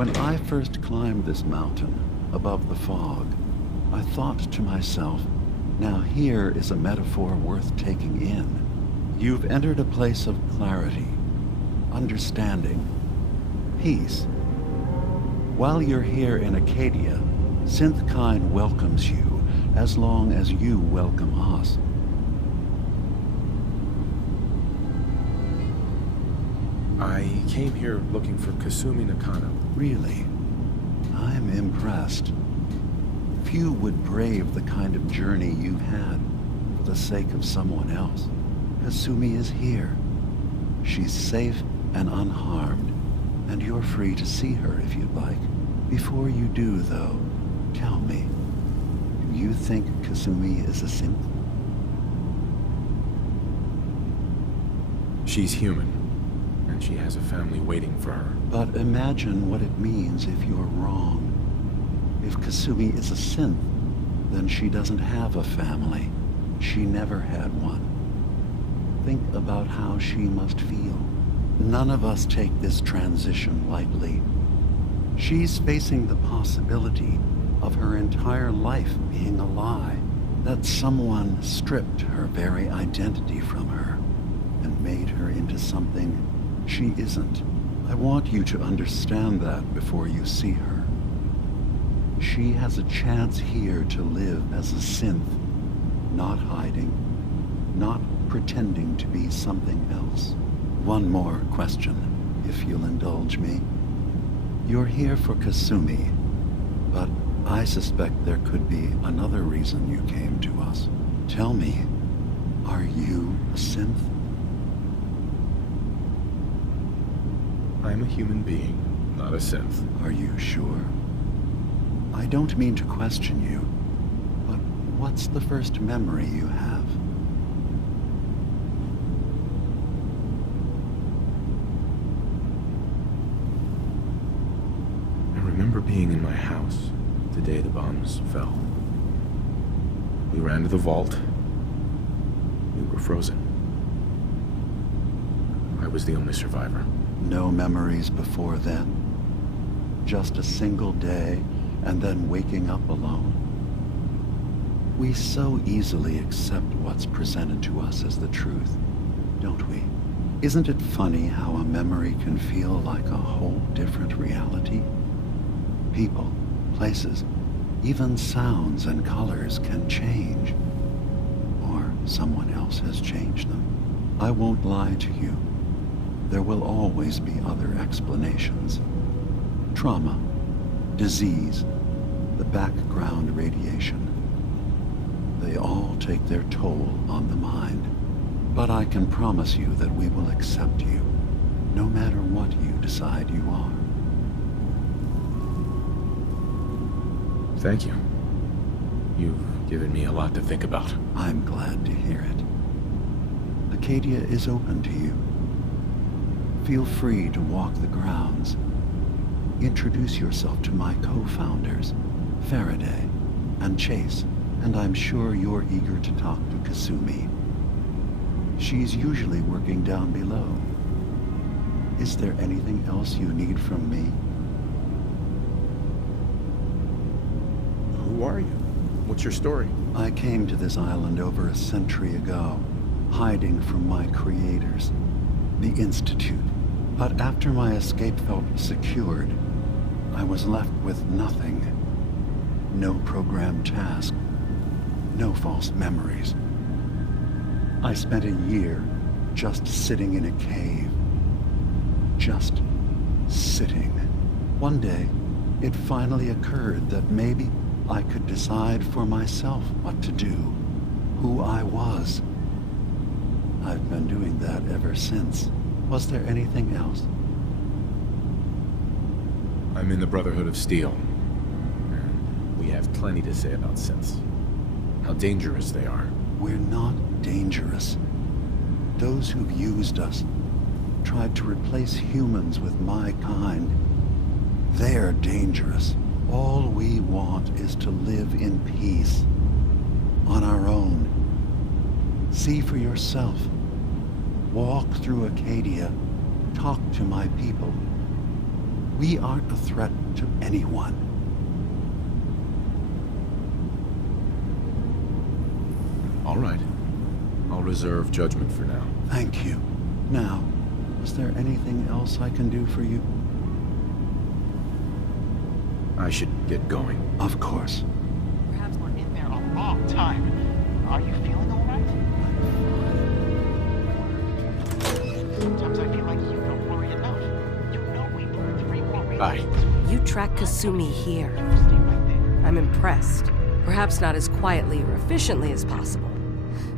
When I first climbed this mountain, above the fog, I thought to myself, now here is a metaphor worth taking in. You've entered a place of clarity, understanding, peace. While you're here in Acadia, Synthkind welcomes you as long as you welcome us. I came here looking for Kasumi Nakano. Really? I'm impressed. Few would brave the kind of journey you've had for the sake of someone else. Kasumi is here. She's safe and unharmed, and you're free to see her if you'd like. Before you do, though, tell me, do you think Kasumi is a synth? She's human, and she has a family waiting for her. But imagine what it means if you're wrong. If Kasumi is a synth, then she doesn't have a family. She never had one. Think about how she must feel. None of us take this transition lightly. She's facing the possibility of her entire life being a lie, that someone stripped her very identity from her and made her into something she isn't. I want you to understand that before you see her. She has a chance here to live as a synth, not hiding, not pretending to be something else. One more question, if you'll indulge me. You're here for Kasumi, but I suspect there could be another reason you came to us. Tell me, are you a synth? I'm a human being, not a synth. Are you sure? I don't mean to question you, but what's the first memory you have? I remember being in my house the day the bombs fell. We ran to the vault. We were frozen. I was the only survivor. No memories before then? Just a single day and then waking up alone? We so easily accept what's presented to us as the truth, don't we? Isn't it funny how a memory can feel like a whole different reality? People, places, even sounds and colors can change. Or someone else has changed them. I won't lie to you. There will always be other explanations. Trauma, disease, the background radiation. They all take their toll on the mind. But I can promise you that we will accept you, no matter what you decide you are. Thank you. You've given me a lot to think about. I'm glad to hear it. Acadia is open to you. Feel free to walk the grounds. Introduce yourself to my co-founders, Faraday and Chase, and I'm sure you're eager to talk to Kasumi. She's usually working down below. Is there anything else you need from me? Who are you? What's your story? I came to this island over a century ago, hiding from my creators, the Institute. But after my escape felt secured, I was left with nothing. No programmed task, no false memories. I spent a year just sitting in a cave. Just sitting. One day, it finally occurred that maybe I could decide for myself what to do, who I was. I've been doing that ever since. Was there anything else? I'm in the Brotherhood of Steel. And we have plenty to say about synths. How dangerous they are. We're not dangerous. Those who've used us, tried to replace humans with my kind, they're dangerous. All we want is to live in peace, on our own. See for yourself. Walk through Acadia, talk to my people. We aren't a threat to anyone. All right. I'll reserve judgment for now. Thank you. Now, is there anything else I can do for you? I should get going. Of course. Perhaps we're in there a long time. Are you feeling all right? Sometimes I feel like you don't worry enough. You know we burned 3 more reasons. Bye. You tracked Kasumi here. Stay right there. I'm impressed. Perhaps not as quietly or efficiently as possible,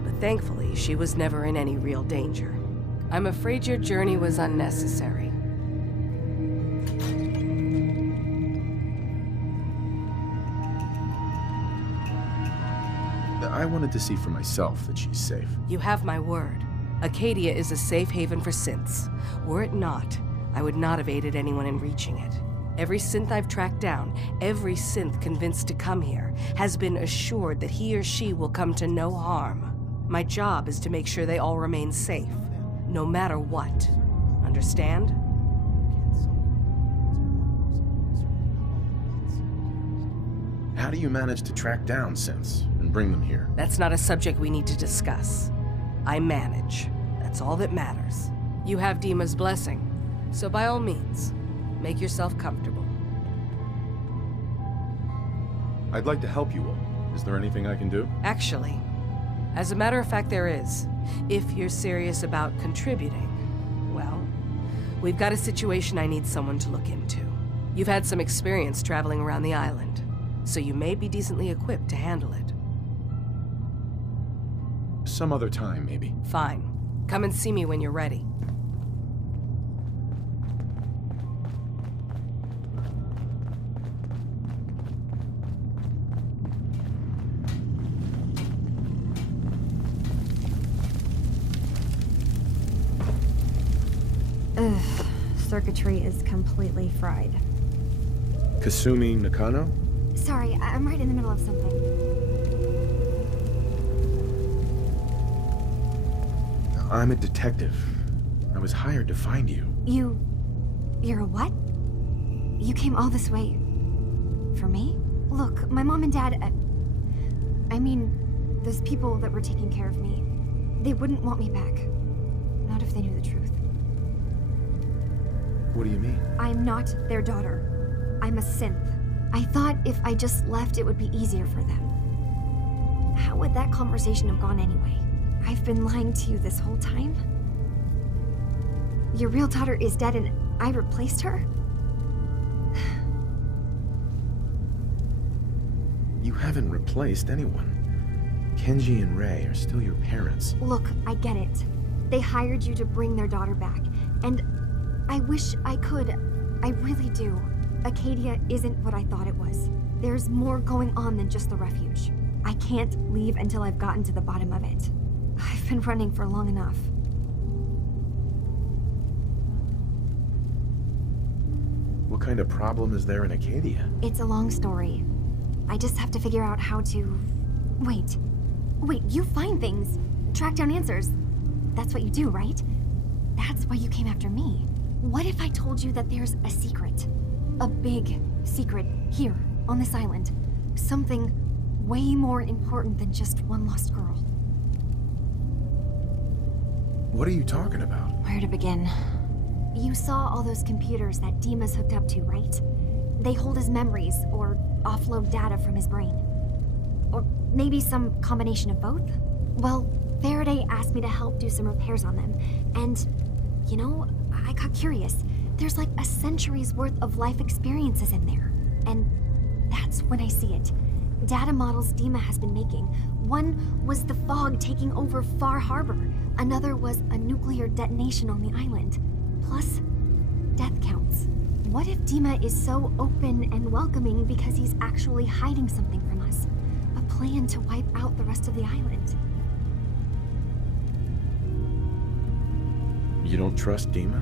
but thankfully she was never in any real danger. I'm afraid your journey was unnecessary. I wanted to see for myself that she's safe. You have my word. Acadia is a safe haven for synths. Were it not, I would not have aided anyone in reaching it. Every synth I've tracked down, every synth convinced to come here, has been assured that he or she will come to no harm. My job is to make sure they all remain safe, no matter what. Understand? How do you manage to track down synths and bring them here? That's not a subject we need to discuss. I manage. That's all that matters. You have Dima's blessing, so by all means, make yourself comfortable. I'd like to help you all. Is there anything I can do? Actually, as a matter of fact, there is. If you're serious about contributing, well, we've got a situation I need someone to look into. You've had some experience traveling around the island, so you may be decently equipped to handle it. Some other time, maybe. Fine. Come and see me when you're ready. Ugh, circuitry is completely fried. Kasumi Nakano? Sorry, I'm right in the middle of something. I'm a detective. I was hired to find you. You're a what? You came all this way for me? Look, my mom and dad, I mean, those people that were taking care of me, they wouldn't want me back. Not if they knew the truth. What do you mean? I'm not their daughter. I'm a synth. I thought if I just left, it would be easier for them. How would that conversation have gone anyway? I've been lying to you this whole time? Your real daughter is dead and I replaced her? You haven't replaced anyone. Kenji and Rei are still your parents. Look, I get it. They hired you to bring their daughter back, and I wish I could. I really do. Acadia isn't what I thought it was. There's more going on than just the refuge. I can't leave until I've gotten to the bottom of it. I've been running for long enough. What kind of problem is there in Acadia? It's a long story. I just have to figure out how to... Wait, you find things. Track down answers. That's what you do, right? That's why you came after me. What if I told you that there's a secret? A big secret here, on this island. Something way more important than just one lost girl. What are you talking about? Where to begin? You saw all those computers that Dima's hooked up to, right? They hold his memories, or offload data from his brain. Or maybe some combination of both? Well, Faraday asked me to help do some repairs on them, and, you know, I got curious. There's like a century's worth of life experiences in there. And that's when I see it. Data models Dima has been making. One was the fog taking over Far Harbor. Another was a nuclear detonation on the island. Plus, death counts. What if Dima is so open and welcoming because he's actually hiding something from us? A plan to wipe out the rest of the island. You don't trust Dima?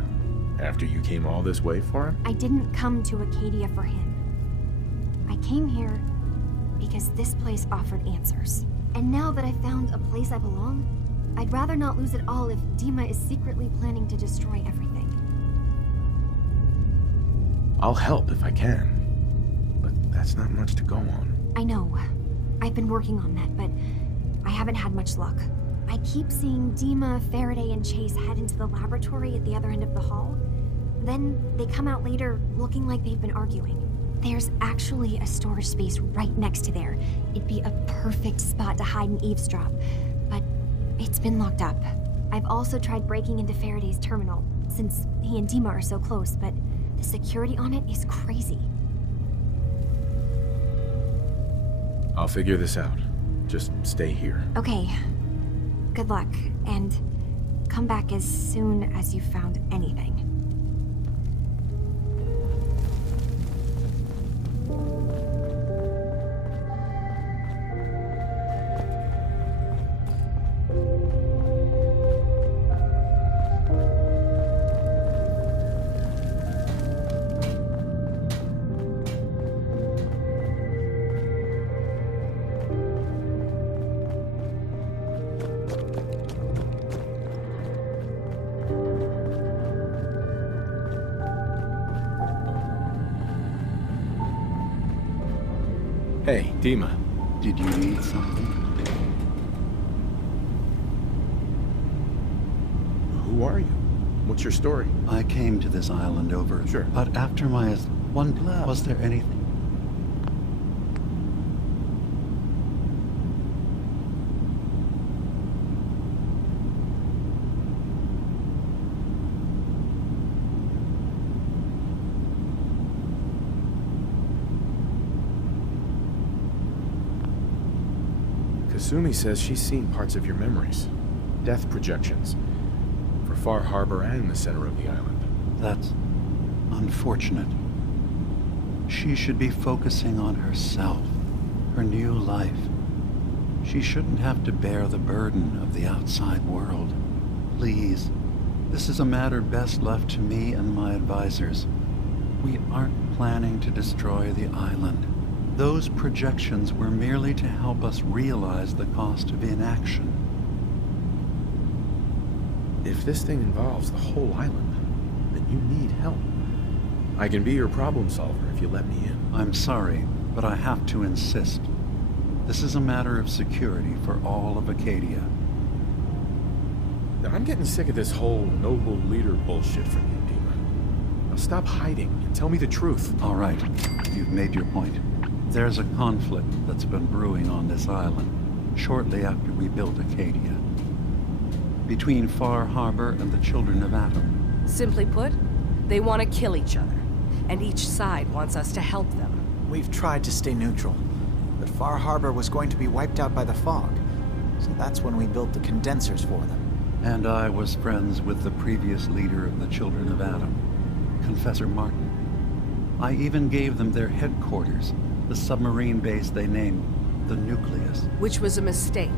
After you came all this way for him? I didn't come to Acadia for him. I came here because this place offered answers. And now that I found a place I belong, I'd rather not lose it all if Dima is secretly planning to destroy everything. I'll help if I can. But that's not much to go on. I know. I've been working on that, but I haven't had much luck. I keep seeing Dima, Faraday, and Chase head into the laboratory at the other end of the hall. Then they come out later looking like they've been arguing. There's actually a storage space right next to there. It'd be a perfect spot to hide and eavesdrop, but it's been locked up. I've also tried breaking into Faraday's terminal, since he and Dima are so close, but the security on it is crazy. I'll figure this out. Just stay here. Okay. Good luck, and come back as soon as you've found anything. Hey, Dima. Did you need something? Who are you? What's your story? I came to this island over... Sure. But after my... Was there anything? Kasumi says she's seen parts of your memories. Death projections. For Far Harbor and the center of the island. That's unfortunate. She should be focusing on herself, her new life. She shouldn't have to bear the burden of the outside world. Please, this is a matter best left to me and my advisors. We aren't planning to destroy the island. Those projections were merely to help us realize the cost of inaction. If this thing involves the whole island, then you need help. I can be your problem solver if you let me in. I'm sorry, but I have to insist. This is a matter of security for all of Acadia. Now, I'm getting sick of this whole noble leader bullshit from you, Dima. Now stop hiding and tell me the truth. All right, you've made your point. There's a conflict that's been brewing on this island shortly after we built Acadia. Between Far Harbor and the Children of Atom. Simply put, they want to kill each other, and each side wants us to help them. We've tried to stay neutral, but Far Harbor was going to be wiped out by the fog, so that's when we built the condensers for them. And I was friends with the previous leader of the Children of Atom, Confessor Martin. I even gave them their headquarters, the submarine base they named the Nucleus. Which was a mistake,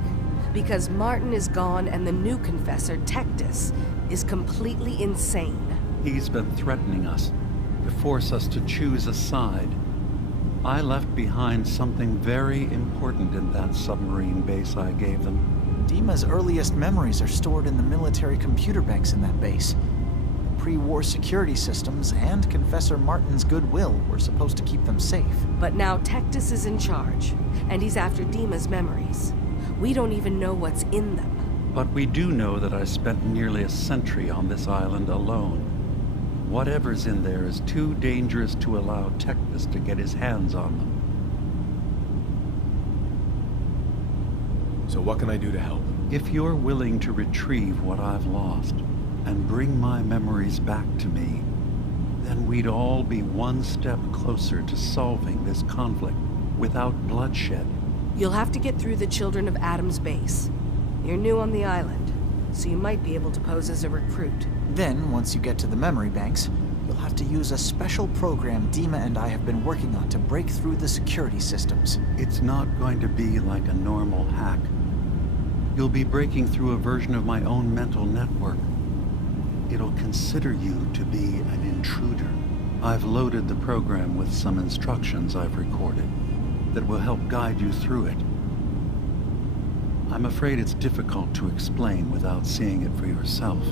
because Martin is gone and the new confessor, Tectus, is completely insane. He's been threatening us, to force us to choose a side. I left behind something very important in that submarine base I gave them. Dima's earliest memories are stored in the military computer banks in that base. The pre-war security systems and Confessor Martin's goodwill were supposed to keep them safe. But now Tectus is in charge, and he's after Dima's memories. We don't even know what's in them. But we do know that I spent nearly a century on this island alone. Whatever's in there is too dangerous to allow Tectus to get his hands on them. So what can I do to help? If you're willing to retrieve what I've lost and bring my memories back to me, then we'd all be one step closer to solving this conflict without bloodshed. You'll have to get through the Children of Atom's base. You're new on the island, so you might be able to pose as a recruit. Then, once you get to the memory banks, you'll have to use a special program Dima and I have been working on to break through the security systems. It's not going to be like a normal hack. You'll be breaking through a version of my own mental network. It'll consider you to be an intruder. I've loaded the program with some instructions I've recorded that will help guide you through it. I'm afraid it's difficult to explain without seeing it for yourself.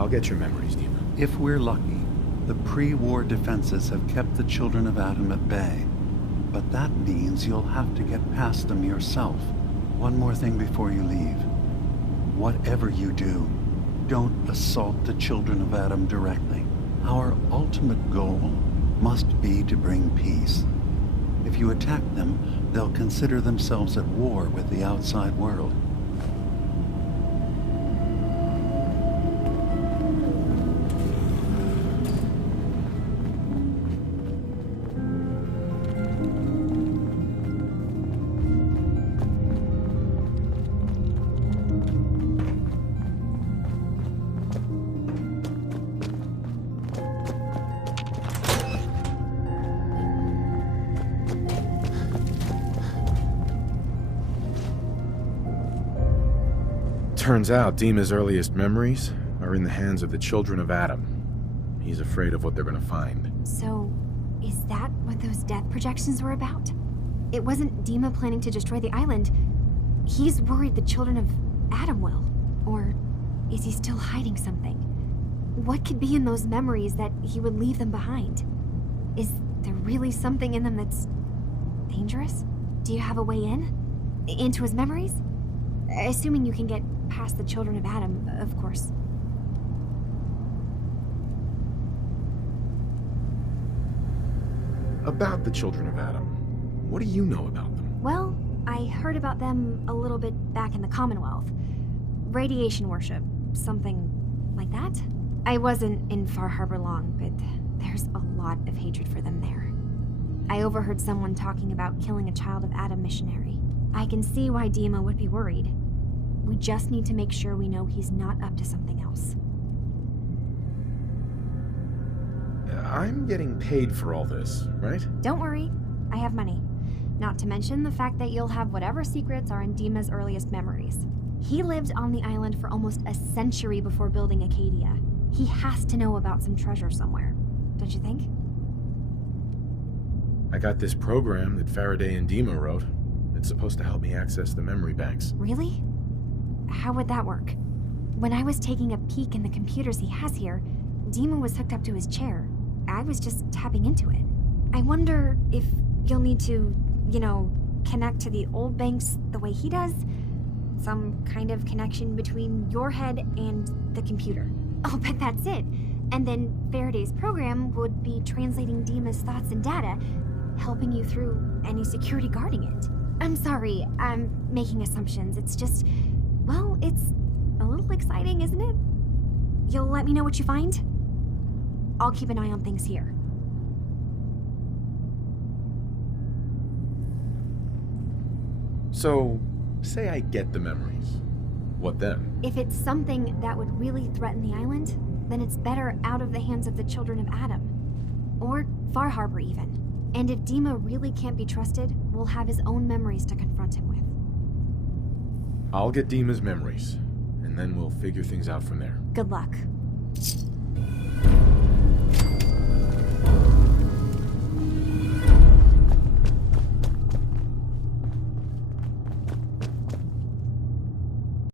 I'll get your memories, Dima. If we're lucky, the pre-war defenses have kept the children of Adam at bay. But that means you'll have to get past them yourself. One more thing before you leave. Whatever you do, don't assault the children of Adam directly. Our ultimate goal must be to bring peace. If you attack them, they'll consider themselves at war with the outside world. Turns out Dima's earliest memories are in the hands of the children of Adam. He's afraid of what they're gonna find. So, is that what those death projections were about? It wasn't Dima planning to destroy the island. He's worried the children of Adam will. Or is he still hiding something? What could be in those memories that he would leave them behind? Is there really something in them that's dangerous? Do you have a way in? Into his memories? Assuming you can get past the children of Adam, of course. About the children of Adam, what do you know about them? Well, I heard about them a little bit back in the Commonwealth. Radiation worship, something like that. I wasn't in Far Harbor long, but there's a lot of hatred for them there. I overheard someone talking about killing a child of Adam missionary. I can see why Dima would be worried. We just need to make sure we know he's not up to something else. I'm getting paid for all this, right? Don't worry, I have money. Not to mention the fact that you'll have whatever secrets are in Dima's earliest memories. He lived on the island for almost a century before building Acadia. He has to know about some treasure somewhere, don't you think? I got this program that Faraday and Dima wrote. It's supposed to help me access the memory banks. Really? How would that work? When I was taking a peek in the computers he has here, Dima was hooked up to his chair. I was just tapping into it. I wonder if you'll need to, connect to the old banks the way he does? Some kind of connection between your head and the computer. I'll bet that's it. And then Faraday's program would be translating Dima's thoughts and data, helping you through any security guarding it. I'm sorry, I'm making assumptions. It's just, well, it's a little exciting, isn't it? You'll let me know what you find? I'll keep an eye on things here. So, say I get the memories. What then? If it's something that would really threaten the island, then it's better out of the hands of the children of Adam. Or Far Harbor, even. And if Dima really can't be trusted, we'll have his own memories to confront him with. I'll get Dima's memories, and then we'll figure things out from there. Good luck.